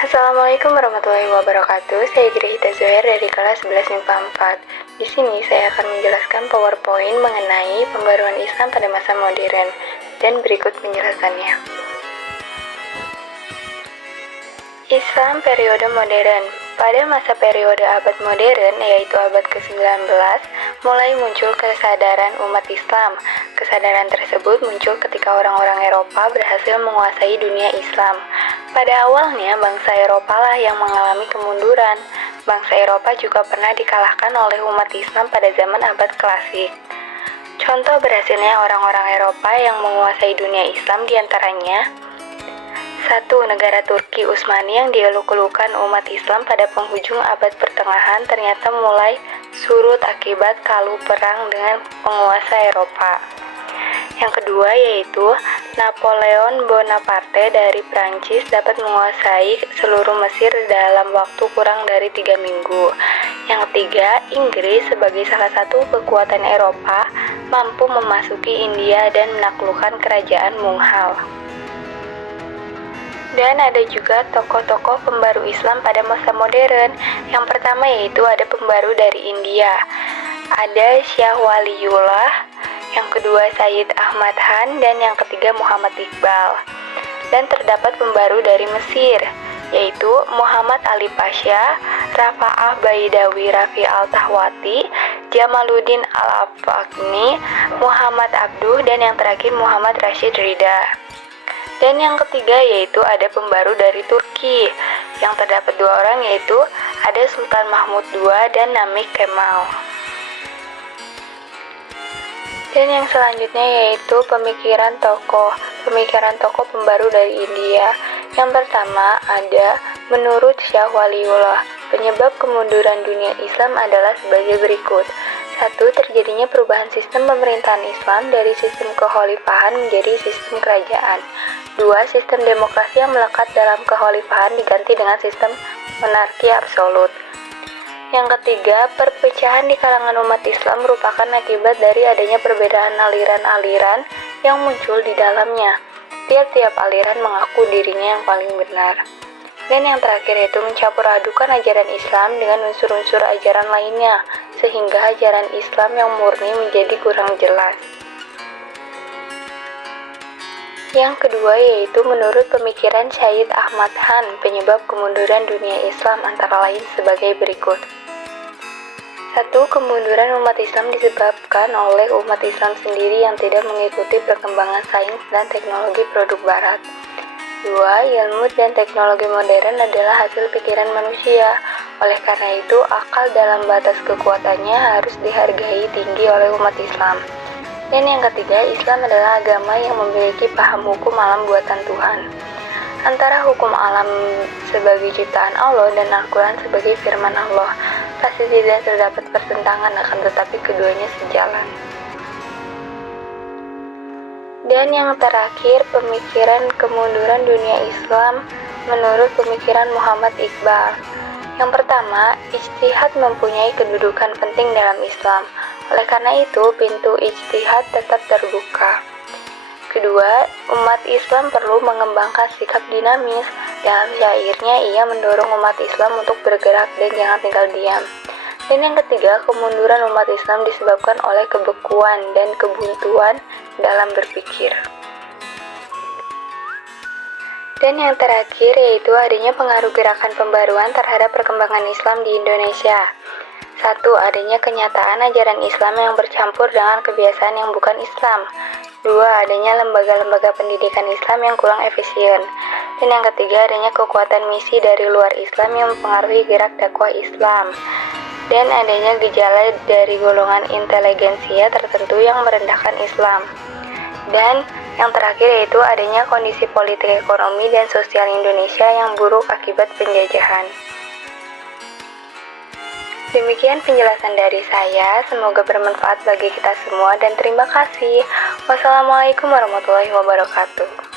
Assalamualaikum warahmatullahi wabarakatuh. Saya Grihita Zuhair dari kelas 11 MIPA 4. Di sini saya akan menjelaskan PowerPoint mengenai pembaruan Islam pada masa modern. Dan berikut penjelasannya. Islam periode modern. Pada masa periode abad modern, yaitu abad ke-19, mulai muncul kesadaran umat Islam. Kesadaran tersebut muncul ketika orang-orang Eropa berhasil menguasai dunia Islam. Pada awalnya, bangsa Eropa lah yang mengalami kemunduran. Bangsa Eropa juga pernah dikalahkan oleh umat Islam pada zaman abad klasik. Contoh berhasilnya orang-orang Eropa yang menguasai dunia Islam diantaranya: 1. Negara Turki Utsmani yang dieluk-elukan umat Islam pada penghujung abad pertengahan ternyata mulai surut akibat kalu perang dengan penguasa Eropa. Yang kedua yaitu Napoleon Bonaparte dari Prancis dapat menguasai seluruh Mesir dalam waktu kurang dari 3 minggu. Yang ketiga, Inggris sebagai salah satu kekuatan Eropa mampu memasuki India dan menaklukkan kerajaan Mughal. Dan ada juga tokoh-tokoh pembaru Islam pada masa modern. Yang pertama yaitu ada pembaru dari India. Ada Syah Waliullah, yang kedua Sayyid Ahmad Han, dan yang ketiga Muhammad Iqbal. Dan terdapat pembaru dari Mesir, yaitu Muhammad Ali Pasha, Rafa'ah Baidawi Rafi Al-Tahwati, Jamaluddin Al-Afghani, Muhammad Abduh, dan yang terakhir Muhammad Rashid Ridha. Dan yang ketiga yaitu ada pembaru dari Turki, yang terdapat 2 orang yaitu ada Sultan Mahmud II dan Namik Kemal. Dan yang selanjutnya yaitu pemikiran tokoh pembaru dari India. Yang pertama ada menurut Syah Waliullah, penyebab kemunduran dunia Islam adalah sebagai berikut. 1. Terjadinya perubahan sistem pemerintahan Islam dari sistem kekhalifahan menjadi sistem kerajaan. 2. Sistem demokrasi yang melekat dalam kekhalifahan diganti dengan sistem monarki absolut. Yang ketiga, perpecahan di kalangan umat Islam merupakan akibat dari adanya perbedaan aliran-aliran yang muncul di dalamnya. Tiap-tiap aliran mengaku dirinya yang paling benar. Dan yang terakhir yaitu mencampur adukan ajaran Islam dengan unsur-unsur ajaran lainnya, sehingga ajaran Islam yang murni menjadi kurang jelas. Yang kedua yaitu menurut pemikiran Sayyid Ahmad Han, penyebab kemunduran dunia Islam antara lain sebagai berikut. 1. Kemunduran umat Islam disebabkan oleh umat Islam sendiri yang tidak mengikuti perkembangan sains dan teknologi produk barat. 2. Ilmu dan teknologi modern adalah hasil pikiran manusia. Oleh karena itu, akal dalam batas kekuatannya harus dihargai tinggi oleh umat Islam. Dan yang ketiga, Islam adalah agama yang memiliki paham hukum alam buatan Tuhan. Antara hukum alam sebagai ciptaan Allah dan Al-Quran sebagai firman Allah, pasti tidak terdapat pertentangan, akan tetapi keduanya sejalan. Dan yang terakhir, pemikiran kemunduran dunia Islam menurut pemikiran Muhammad Iqbal. Yang pertama, ijtihad mempunyai kedudukan penting dalam Islam. Oleh karena itu, pintu ijtihad tetap terbuka. Kedua, umat Islam perlu mengembangkan sikap dinamis. Dalam syairnya, ia mendorong umat Islam untuk bergerak dan jangan tinggal diam. Dan yang ketiga, kemunduran umat Islam disebabkan oleh kebekuan dan kebuntuan dalam berpikir. Dan yang terakhir yaitu adanya pengaruh gerakan pembaruan terhadap perkembangan Islam di Indonesia. 1. Adanya kenyataan ajaran Islam yang bercampur dengan kebiasaan yang bukan Islam. 2. Adanya lembaga-lembaga pendidikan Islam yang kurang efisien. Dan yang ketiga, adanya kekuatan misi dari luar Islam yang mempengaruhi gerak dakwah Islam. Dan adanya gejala dari golongan inteligensia tertentu yang merendahkan Islam. Dan yang terakhir yaitu adanya kondisi politik, ekonomi, dan sosial Indonesia yang buruk akibat penjajahan. Demikian penjelasan dari saya, semoga bermanfaat bagi kita semua dan terima kasih. Wassalamualaikum warahmatullahi wabarakatuh.